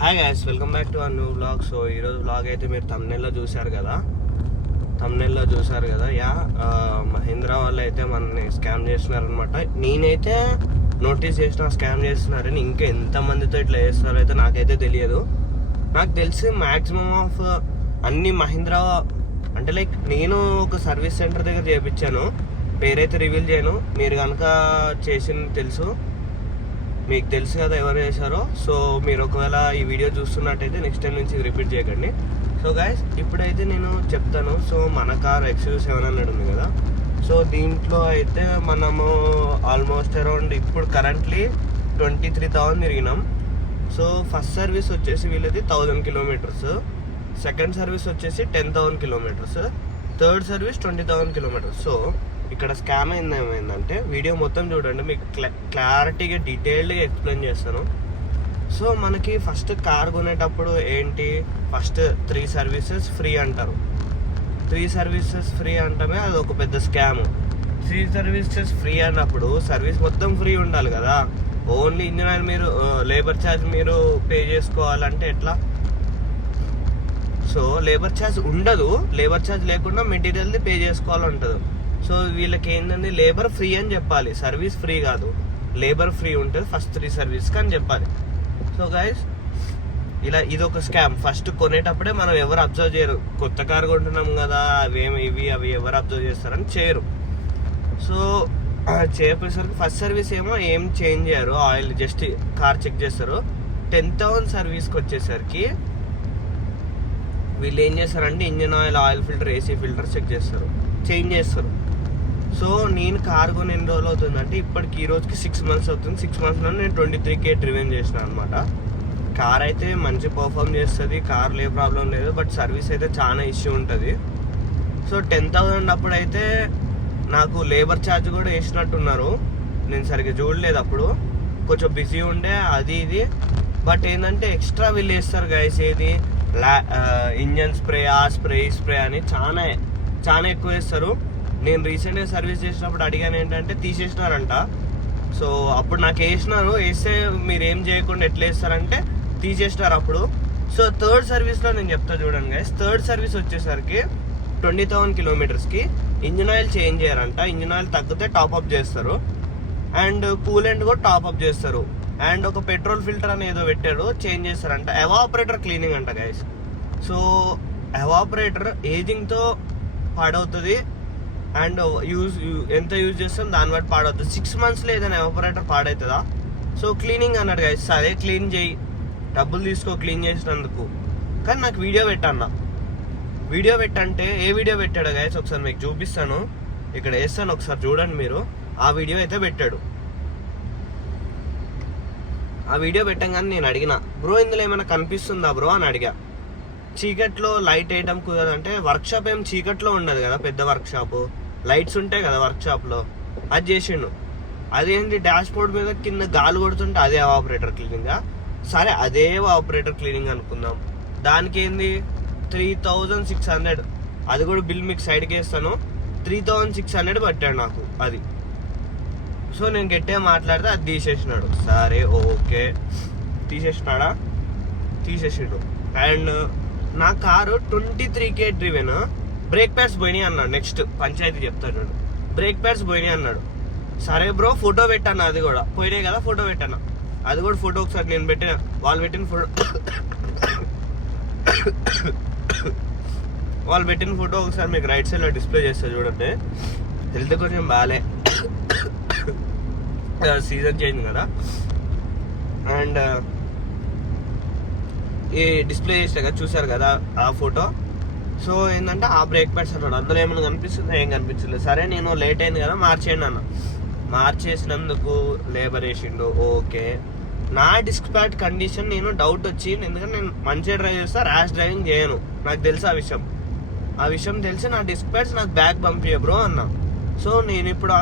Hi guys, welcome back to our new vlog. So ఈరోజు vlog అయితే మీరు thumbnail లో చూశారు కదా. మహీంద్రా వాళ్ళు అయితే మనని స్కామ్ చేస్తున్నారనమాట. నేనైతే నోటీస్ చేసిన స్కామ్ చేస్తున్నారని. ఇంకా ఎంతమందితో ఇట్లా చేస్తున్నారో అయితే నాకైతే తెలియదు. నాకు తెలిసి మ్యాక్సిమం ఆఫ్ అన్ని మహీంద్రా అంటే లైక్ నేను ఒక సర్వీస్ సెంటర్ దగ్గర చేయించాను. పేరైతే రివీల్ చేయను. మీరు కనుక చేసింది మీకు తెలుసు కదా ఎవరు చేశారో. సో మీరు ఒకవేళ ఈ వీడియో చూస్తున్నట్టయితే నెక్స్ట్ టైం నుంచి రిపీట్ చేయకండి. సో గైస్, ఇప్పుడైతే నేను చెప్తాను. సో మన కార్ XUV700 ఉంది కదా. సో దీంట్లో అయితే మనము ఆల్మోస్ట్ అరౌండ్ ఇప్పుడు కరెంట్లీ 23,000 తిరిగినాం. సో ఫస్ట్ సర్వీస్ వచ్చేసి వీళ్ళది 1000 కిలోమీటర్స్, సెకండ్ సర్వీస్ వచ్చేసి 10,000 kilometres, third service 20,000 kilometres. So ఇక్కడ స్కామ్ ఏమైందంటే వీడియో మొత్తం చూడండి, మీకు క్లారిటీగా డీటెయిల్డ్గా ఎక్స్ప్లెయిన్ చేస్తాను. సో మనకి ఫస్ట్ కార్ కొనేటప్పుడు ఏంటి, ఫస్ట్ 3 సర్వీసెస్ ఫ్రీ అంటారు. 3 సర్వీసెస్ ఫ్రీ అంటమే అది ఒక పెద్ద స్కామ్. 3 సర్వీసెస్ ఫ్రీ అన్నప్పుడు సర్వీస్ మొత్తం ఫ్రీ ఉండాలి కదా. ఓన్లీ ఇంజిన్ ఆయిల్ మీరు లేబర్ ఛార్జ్ మీరు పే చేసుకోవాలంటే ఎట్లా? సో లేబర్ ఛార్జ్ ఉండదు. లేబర్ ఛార్జ్ లేకుండా మెటీరియల్ది పే చేసుకోవాలంటుంది. సో వీళ్ళకి ఏంటంటే లేబర్ ఫ్రీ అని చెప్పాలి, సర్వీస్ ఫ్రీ కాదు. లేబర్ ఫ్రీ ఉంటుంది ఫస్ట్ 3 సర్వీస్కి అని చెప్పాలి. సో గైస్, ఇలా ఇది ఒక స్కామ్. ఫస్ట్ కొనేటప్పుడే మనం ఎవరు అబ్జర్వ్ చేయరు. కొత్త కార్ కొంటున్నాం కదా, అవి ఎవరు అబ్జర్వ్ చేస్తారని చేయరు. సో చేయపోయేసరికి ఫస్ట్ సర్వీస్ ఏమో ఏం చేంజ్ చేయరు, ఆయిల్ జస్ట్ కార్ చెక్ చేస్తారు. 10,000 సర్వీస్కి వచ్చేసరికి వీళ్ళు ఏం చేస్తారంటే engine oil filter, AC filter check చేస్తారు, చేంజ్ చేస్తారు. సో నేను కార్ కొని ఎన్ని రోజులు అవుతుందంటే ఇప్పటికి ఈ రోజుకి 6 months అవుతుంది. 6 monthsలో నేను 23K డ్రివెన్ చేసిన అనమాట. కార్ అయితే మంచి పర్ఫామ్ చేస్తుంది, కార్లో ఏ ప్రాబ్లం లేదు. బట్ సర్వీస్ అయితే చాలా ఇష్యూ ఉంటుంది. సో 10,000 అప్పుడు అయితే నాకు లేబర్ ఛార్జ్ కూడా వేసినట్టున్నారు. నేను సరిగ్గా చూడలేదు, అప్పుడు కొంచెం బిజీ ఉండే అది ఇది. బట్ ఏంటంటే ఎక్స్ట్రా వీళ్ళు వేస్తారు గైస్, ఏది ఇంజన్ స్ప్రే, ఆ స్ప్రే ఈ స్ప్రే అని చాలా ఎక్కువ వేస్తారు. నేను రీసెంట్గా సర్వీస్ చేసినప్పుడు అడిగాను, ఏంటంటే తీసేసినారంట. సో అప్పుడు నాకు వేస్తే మీరు ఏం చేయకుండా ఎట్లా వేస్తారంటే తీసేసినారు అప్పుడు. సో థర్డ్ సర్వీస్లో నేను చెప్తా చూడండి గైస్. థర్డ్ సర్వీస్ వచ్చేసరికి 20,000 కిలోమీటర్స్కి ఇంజిన్ ఆయిల్ చేంజ్ చేయరంట. ఇంజిన్ ఆయిల్ తగ్గితే టాప్అప్ చేస్తారు, అండ్ కూలెంట్ కూడా టాప్అప్ చేస్తారు, అండ్ ఒక పెట్రోల్ ఫిల్టర్ అని ఏదో పెట్టాడు, చేంజ్ చేస్తారంట. ఎవాపరేటర్ క్లీనింగ్ అంట గైస్. సో ఎవాపరేటర్ ఏజింగ్తో పాడవుతుంది, అండ్ ఎంత యూజ్ చేస్తాం దాన్ని బట్టి పాడవుతుంది. 6 monthsలో ఏదైనా ఎవాపరేటర్ పాడవుతుందా? సో క్లీనింగ్ అన్నాడు గైస్. సరే క్లీన్ చేయి, డబ్బులు తీసుకో క్లీన్ చేసినందుకు. కానీ నాకు వీడియో పెట్టన్నా. వీడియో పెట్టంటే ఏ వీడియో పెట్టాడు గైస్ ఒకసారి మీకు చూపిస్తాను, ఇక్కడ వేస్తాను, ఒకసారి చూడండి మీరు. ఆ వీడియో అయితే పెట్టాడు. ఆ వీడియో పెట్టంగానే నేను అడిగిన, బ్రో ఇందులో ఏమైనా కనిపిస్తుందా బ్రో అని అడిగా. చీకట్లో లైట్ వేయటం కుదరదంటే, వర్క్షాప్ ఏం చీకట్లో ఉండదు కదా, పెద్ద వర్క్షాప్, లైట్స్ ఉంటాయి కదా వర్క్షాప్లో. అది చేసిండు. అదేంటి డాష్ బోర్డ్ మీద కింద గాలి కొడుతుంటే అదే ఆపరేటర్ క్లీనింగా? సరే అదే ఆపరేటర్ క్లీనింగ్ అనుకుందాం. దానికి ఏంది 3,600. అది కూడా బిల్ మీకు సైడ్కి వేస్తాను. 3,600 పట్టాడు నాకు అది. సో నేను గట్టిగా మాట్లాడితే అది తీసేసినాడు. సరే ఓకే, తీసేసిండు. అండ్ నా car 23K driven, brake pads పోయినాయి అన్నాడు. నెక్స్ట్ పంచాయతీ చెప్తాడు, బ్రేక్ ప్యాడ్స్ పోయినాయి అన్నాడు. సరే బ్రో ఫోటో పెట్టాను, అది కూడా పోయినాయి కదా ఫోటో పెట్టాను. అది కూడా ఫోటో ఒకసారి నేను పెట్టిన, వాళ్ళు పెట్టిన ఫోటో ఒకసారి మీకు రైట్ సైడ్లో డిస్ప్లే చేస్తా చూడండి. హెల్త్ కొంచెం బాగాలే, సీజన్ చేంజ్ కదా. అండ్ ఈ డిస్ప్లే చేసా కదా, చూసారు కదా ఆ ఫోటో. సో ఏంటంటే ఆ బ్రేక్ ప్యాడ్స్ అన్నాడు. అందులో ఏమైనా కనిపిస్తుందో ఏం కనిపించలేదు. సరే నేను లేట్ అయింది కదా మార్చేయండి అన్న. మార్చేసినందుకు లేబర్ వేసిండు, ఓకే. నా డిస్క్ ప్యాడ్ కండిషన్ నేను డౌట్ వచ్చింది, ఎందుకంటే నేను మంచిగా డ్రైవ్ చేస్తా, ర్యాష్ డ్రైవింగ్ చేయను, నాకు తెలుసు ఆ విషయం తెలిసి నా డిస్క్ ప్యాడ్స్ నాకు బ్యాక్ పంపియ బ్రో అన్నా. సో నేను ఇప్పుడు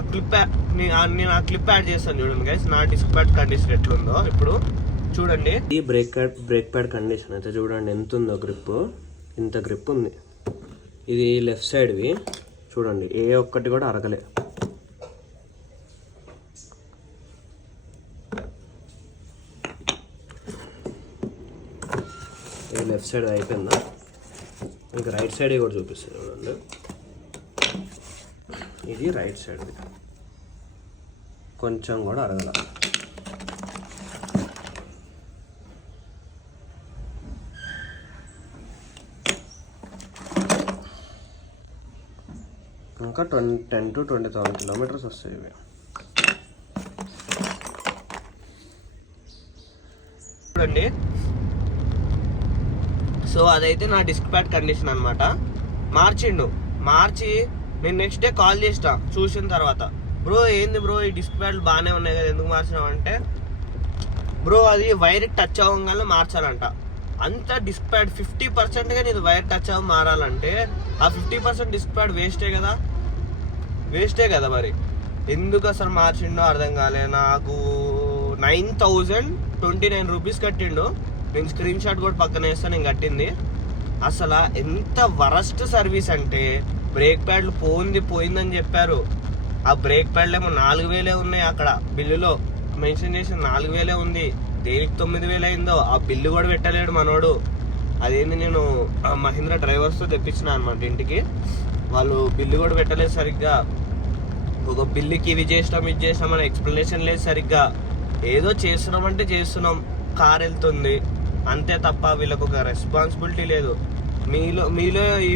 నేను ఆ క్లిప్ యాడ్ చేస్తాను చూడండి గైస్, నా డిస్క్ ప్యాడ్ కండిషన్ ఎట్లుందో ఇప్పుడు చూడండి. ఈ బ్రేక్ ప్యాడ్ కండిషన్ అయితే చూడండి ఎంత ఉందో. గ్రిప్ ఇంత గ్రిప్ ఉంది. ఇది లెఫ్ట్ సైడ్వి చూడండి, ఏ ఒక్కటి కూడా అరగలే. ఇది లెఫ్ట్ సైడ్ అయిపోయిందా, ఇంకా రైట్ సైడ్ కూడా చూపిస్తాను చూడండి. ఇది రైట్ సైడ్ది, కొంచెం కూడా అడగల. ఇంకా 10 to 20,000 కిలోమీటర్స్ వస్తాయి ఇవి. చూడండి, సో అదైతే నా డిస్క్ ప్యాడ్ కండిషన్ అనమాట. మార్చి నేను నెక్స్ట్ డే కాల్ చేస్తా చూసిన తర్వాత, బ్రో ఏంది బ్రో ఈ డిస్క్ ప్యాడ్లు బాగానే ఉన్నాయి కదా ఎందుకు మార్చినావు అంటే, బ్రో అది వైర్ టచ్ అవ్వగానే మార్చాలంట. అంత డిస్క్ ప్యాడ్ 50%గా నీది వైర్ టచ్ అవ్వ మారాలంటే ఆ 50% డిస్క్ ప్యాడ్ వేస్టే కదా మరి. ఎందుకు అసలు మార్చిండో అర్థం కాలే నాకు. 9,029 రూపీస్ కట్టిండు. నేను స్క్రీన్ షాట్ కూడా పక్కన వేస్తాను నేను కట్టింది. అసలు ఎంత వరస్ట్ సర్వీస్ అంటే, బ్రేక్ ప్యాడ్లు పోయిందని చెప్పారు. ఆ బ్రేక్ ప్యాడ్లు ఏమో 4,000 ఉన్నాయి, అక్కడ బిల్లులో మెన్షన్ చేసిన 4,000 ఉంది. దేనికి 9,000 అయిందో ఆ బిల్లు కూడా పెట్టలేడు మనోడు. అదేంది నేను మహీంద్రా డ్రైవర్స్తో తెప్పించిన అనమాట ఇంటికి. వాళ్ళు బిల్లు కూడా పెట్టలేదు సరిగ్గా. ఒక బిల్లుకి ఇది చేసినాం అని ఎక్స్ప్లెనేషన్ లేదు సరిగ్గా. ఏదో చేస్తున్నామంటే చేస్తున్నాం, కార్ వెళ్తుంది అంతే తప్ప వీళ్ళకు ఒక రెస్పాన్సిబిలిటీ లేదు. మీలో ఈ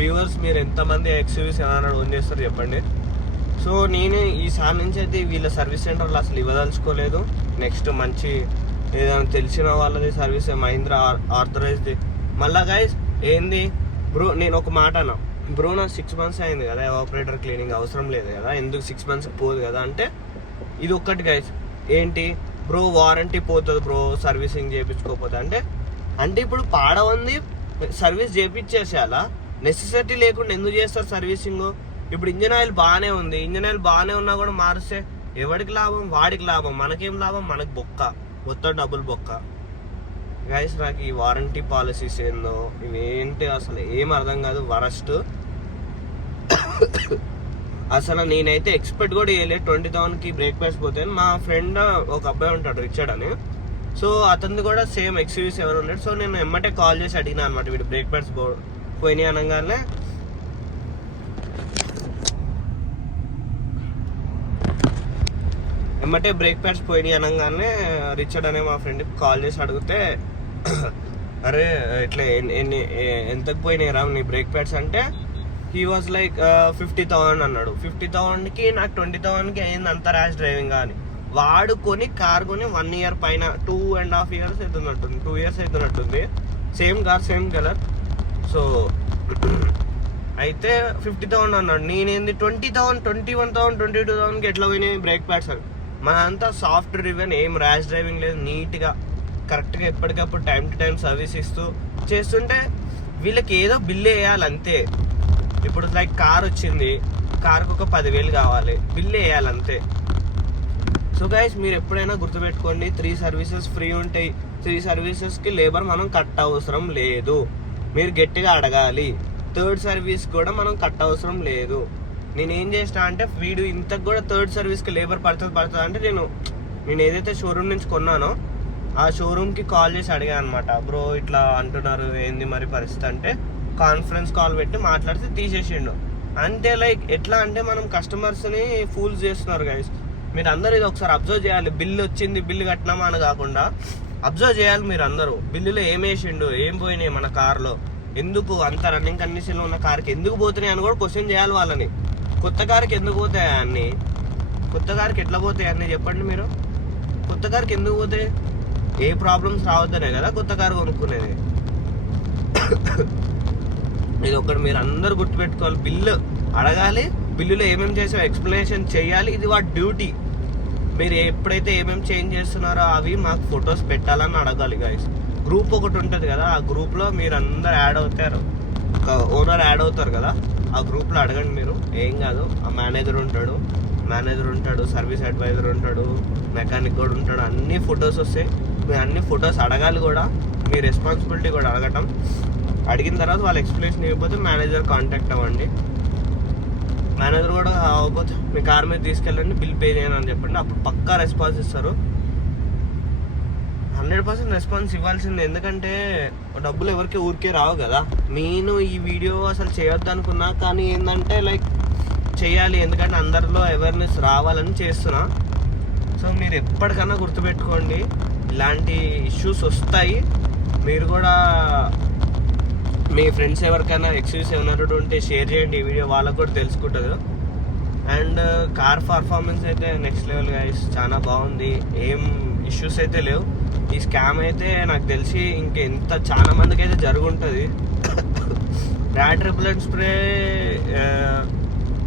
వ్యూవర్స్ మీరు ఎంతమంది ఎక్స్యూవీస్ ఏమైనా ఓన్ చేస్తారు చెప్పండి. సో నేను ఈసారి నుంచి అయితే వీళ్ళ సర్వీస్ సెంటర్లో అసలు ఇవ్వదలుచుకోలేదు. నెక్స్ట్ మంచి ఏదైనా తెలిసిన వాళ్ళది సర్వీస్ మహీంద్రా ఆథరైజ్ది. మళ్ళా గైస్ ఏంది బ్రో, నేను ఒక మాట అన్నా, బ్రో నా 6 months అయింది కదా ఆపరేటర్ క్లీనింగ్ అవసరం లేదు కదా, ఎందుకు 6 months పోదు కదా అంటే, ఇది ఒక్కటి గైస్. ఏంటి బ్రో వారంటీ పోతుంది బ్రో సర్వీసింగ్ చేయించుకోకపోతే అంటే ఇప్పుడు పాడవంది సర్వీస్ చేయించేసేయాలా? నెసెసిటీ లేకుండా ఎందుకు చేస్తారు సర్వీసింగ్? ఇప్పుడు ఇంజన్ ఆయిల్ బాగానే ఉంది, ఇంజన్ ఆయిల్ బాగానే ఉన్నా కూడా మారిస్తే ఎవరికి లాభం? వాడికి లాభం. మనకేం లాభం? మనకి బొక్క, మొత్తం డబ్బులు బొక్క. గైస్ నాకు ఈ వారంటీ పాలసీస్ ఏందో ఇవేంటి అసలు ఏం అర్థం కాదు, వరస్ట్. అసలు నేనైతే ఎక్స్పెక్ట్ కూడా చేయలేదు 20,000కి బ్రేక్ ప్యాడ్స్ పోతే. మా ఫ్రెండ్ ఒక అబ్బాయి ఉంటాడు రిచర్డ్ అని, సో అతనిది కూడా సేమ్ XUV7 ఉన్నాడు. సో నేను ఎమ్మటే కాల్ చేసి అడిగినా అనమాట, వీడు బ్రేక్ ప్యాడ్స్ పోయినాయి అనగానే రిచర్డ్ అనే మా ఫ్రెండ్కి కాల్ చేసి అడిగితే, అరే ఇట్లా ఎంతకు పోయినాయి రా నీ బ్రేక్ ప్యాడ్స్ అంటే, హీ వాజ్ లైక్ 50,000 అన్నాడు. 50,000కి నాకు 20,000కి అయింది అంత ర్యాష్ డ్రైవింగ్ కానీ. వాడు కొని కార్ కొని 1 year పైన 2.5 years అవుతున్నట్టుంది, 2 years అవుతున్నట్టుంది. Same car same colour. So అయితే 50,000 అన్నాడు. నేనేంది 20,000, 21,000, 22,000కి ఎట్లా పోయినాయి బ్రేక్ ప్యాడ్స్ అని. మనంతా సాఫ్ట్ రివ్యూన్, ఏం ర్యాష్ డ్రైవింగ్ లేదు, నీట్గా కరెక్ట్గా ఎప్పటికప్పుడు టైం టు టైం సర్వీస్ ఇస్తూ చేస్తుంటే వీళ్ళకి ఏదో బిల్లు వేయాలి అంతే. ఇప్పుడు లైక్ కార్ వచ్చింది, కార్కి ఒక 10,000 కావాలి, బిల్లు వేయాలి అంతే. సో గైస్ మీరు ఎప్పుడైనా గుర్తుపెట్టుకోండి, 3 సర్వీసెస్ ఫ్రీ ఉంటాయి. 3 సర్వీసెస్కి లేబర్ మనం కట్ అవసరం లేదు, మీరు గట్టిగా అడగాలి. 3rd సర్వీస్ కూడా మనం కట్ అవసరం లేదు. నేనేం చేసిన అంటే, వీడు ఇంతకు కూడా 3rd సర్వీస్కి లేబర్ పడుతుంది అంటే, నేను ఏదైతే షోరూమ్ నుంచి కొన్నానో ఆ షోరూమ్కి కాల్ చేసి అడిగా అనమాట, బ్రో ఇట్లా అంటున్నారు ఏంది మరి పరిస్థితి అంటే, కాన్ఫరెన్స్ కాల్ పెట్టి మాట్లాడితే తీసేసిండు. అంటే లైక్ ఎట్లా అంటే, మనం కస్టమర్స్ని ఫూల్స్ చేస్తున్నారు గైస్. మీరు అందరూ ఇది ఒకసారి అబ్జర్వ్ చేయాలి. బిల్లు వచ్చింది, బిల్లు కట్టినామా అని కాకుండా అబ్జర్వ్ చేయాలి మీరు అందరూ. బిల్లులో ఏం వేసిండు, ఏం పోయినాయి మన కార్లో, ఎందుకు అంత రన్నింగ్ కండిషన్లో ఉన్న కార్కి ఎందుకు పోతున్నాయి అని కూడా క్వశ్చన్ చేయాలి వాళ్ళని. కొత్త కార్కి ఎందుకు పోతాయి అన్నీ, కొత్త కార్కి ఎట్లా పోతాయి అన్నీ చెప్పండి మీరు. కొత్త కార్కి ఎందుకు పోతాయి? ఏ ప్రాబ్లమ్స్ రావద్దనే కదా కొత్త కారు కొనుక్కునేది. ఇది ఒకటి మీరు అందరు గుర్తుపెట్టుకోవాలి. బిల్లు అడగాలి, బిల్లులో ఏమేమి చేసావు ఎక్స్ప్లెనేషన్ చేయాలి, ఇది వాటి డ్యూటీ. మీరు ఎప్పుడైతే ఏమేమి చేంజ్ చేస్తున్నారో అవి మాకు ఫొటోస్ పెట్టాలని అడగాలి గైస్. గ్రూప్ ఒకటి ఉంటుంది కదా, ఆ గ్రూప్లో మీరు అందరు యాడ్ అవుతారు, ఒక ఓనర్ యాడ్ అవుతారు కదా, ఆ గ్రూప్లో అడగండి మీరు. ఏం కాదు, ఆ మేనేజర్ ఉంటాడు, సర్వీస్ అడ్వైజర్ ఉంటాడు, మెకానిక్ కూడా ఉంటాడు, అన్ని ఫొటోస్ వస్తాయి. మీరు అన్ని ఫొటోస్ అడగాలి కూడా, మీ రెస్పాన్సిబిలిటీ కూడా అడగటం. అడిగిన తర్వాత వాళ్ళు ఎక్స్ప్లెనేషన్ ఇవ్వకపోతే మేనేజర్ కాంటాక్ట్ అవ్వండి. మేనేజర్ కూడా అవ్వకపోతే మీ కార్ మీద తీసుకెళ్ళండి, బిల్ పే చేయను అని చెప్పండి, అప్పుడు పక్కా రెస్పాన్స్ ఇస్తారు. 100% రెస్పాన్స్ ఇవ్వాల్సింది. ఎందుకంటే డబ్బులు ఎవరికి ఊరికే రావు కదా. నేను ఈ వీడియో అసలు చేయొద్దు అనుకున్నా, కానీ ఏంటంటే లైక్ చేయాలి, ఎందుకంటే అందరిలో అవేర్నెస్ రావాలని చేస్తున్నా. సో మీరు ఎప్పటికన్నా గుర్తుపెట్టుకోండి, ఇలాంటి ఇష్యూస్ వస్తాయి. మీరు కూడా మీ ఫ్రెండ్స్ ఎవరికైనా ఎక్స్క్యూస్ ఏమైనా ఉంటే షేర్ చేయండి ఈ వీడియో, వాళ్ళకు కూడా తెలుసుకుంటుంది. అండ్ కార్ పర్ఫార్మెన్స్ అయితే నెక్స్ట్ లెవెల్ గైస్, చాలా బాగుంది, ఏం ఇష్యూస్ అయితే లేవు. ఈ స్కామ్ అయితే నాకు తెలిసి ఇంకెంత చాలా మందికి అయితే జరుగుంటుంది. Rat repellent spray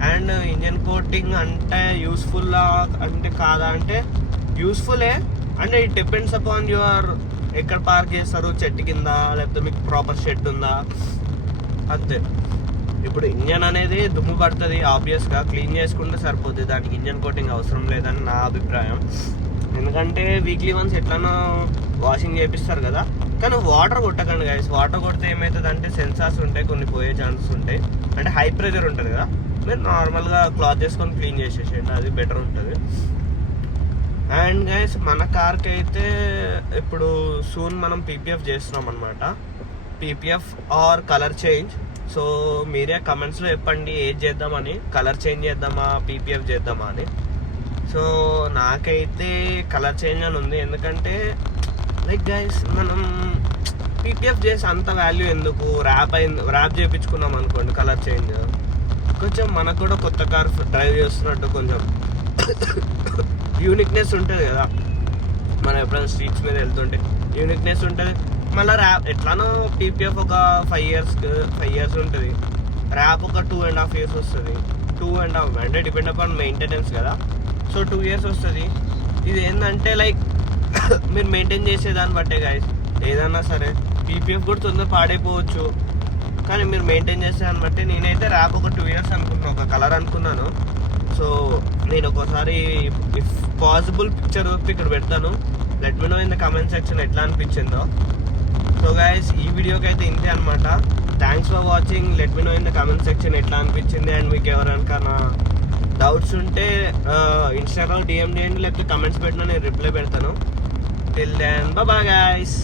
and engine coating అంటే యూస్ఫుల్లా అంటే కాదా అంటే యూస్ఫుల్లే. అంటే ఇట్ డిపెండ్స్ అపాన్ యువర్ ఎక్కడ పార్క్ చేస్తారు, చెట్టు కింద లేకపోతే మీకు ప్రాపర్ షెడ్ ఉందా, అంతే. ఇప్పుడు ఇంజన్ అనేది దుమ్ము పడుతుంది, ఆబ్వియస్గా క్లీన్ చేసుకుంటే సరిపోతుంది, దానికి ఇంజన్ కోటింగ్ అవసరం లేదని నా అభిప్రాయం. ఎందుకంటే వీక్లీ వన్స్ ఎట్లనో వాషింగ్ చేపిస్తారు కదా. కానీ వాటర్ కొట్టకండి గైస్, వాటర్ కొడితే ఏమవుతుంది అంటే సెన్సార్స్ ఉంటాయి, కొన్ని పోయే ఛాన్సెస్ ఉంటాయి. అంటే హై ప్రెషర్ ఉంటుంది కదా, మీరు నార్మల్గా క్లాత్ చేసుకొని క్లీన్ చేసేసేయండి, అది బెటర్ ఉంటుంది. అండ్ గైస్ మన కార్కి అయితే ఇప్పుడు సూన్ మనం పీపీఎఫ్ చేస్తున్నాం అనమాట, PPF or colour change. So మీరే కమెంట్స్లో చెప్పండి ఏది చేద్దామని, కలర్ చేంజ్ చేద్దామా పీపీఎఫ్ చేద్దామా అని. సో నాకైతే కలర్ చేంజ్ అని ఉంది, ఎందుకంటే లైక్ గైస్ మనం పీపీఎఫ్ చేసి అంత వాల్యూ ఎందుకు, ర్యాప్ చేయించుకున్నాం అనుకోండి కలర్ చేంజ్, కొంచెం మనకు కూడా కొత్త కార్ డ్రైవ్ చేస్తున్నట్టు కొంచెం యూనిక్నెస్ ఉంటుంది కదా. మనం ఎప్పుడైనా స్ట్రీట్స్ మీద వెళ్తుంటే యూనిక్నెస్ ఉంటుంది. మళ్ళీ ర్యాప్ ఎట్లానో పీపీఎఫ్ ఒక 5 years ఉంటుంది, ర్యాప్ ఒక 2.5 years వస్తుంది. 2.5 అంటే డిపెండ్ అపాన్ మెయింటెనెన్స్ కదా. సో 2 years వస్తుంది. ఇది ఏంటంటే లైక్ మీరు మెయింటైన్ చేసేదాన్ని బట్టే గాయస్, ఏదన్నా సరే పీపీఎఫ్ కూడా తొందర పాడైపోవచ్చు, కానీ మీరు మెయింటైన్ చేసేదాన్ని బట్టి. నేనైతే ర్యాప్ ఒక 2 years అనుకున్నాను, ఒక కలర్ అనుకున్నాను. సో నేను ఒకసారి ఇఫ్ పాసిబుల్ పిక్చర్ ఇక్కడ పెడతాను, let me know in the comment section ఎట్లా అనిపించిందో. సో గైస్ ఈ వీడియోకి అయితే ఇంతే అనమాట. Thanks for watching, let me know in the comment section ఎట్లా అనిపించింది. అండ్ మీకు ఎవరికైనా డౌట్స్ ఉంటే ఇన్స్టాగ్రామ్ డిఎం చేయండి, లేకపోతే కమెంట్స్ పెట్టినా నేను రిప్లై పెడతాను. Till then bye bye guys.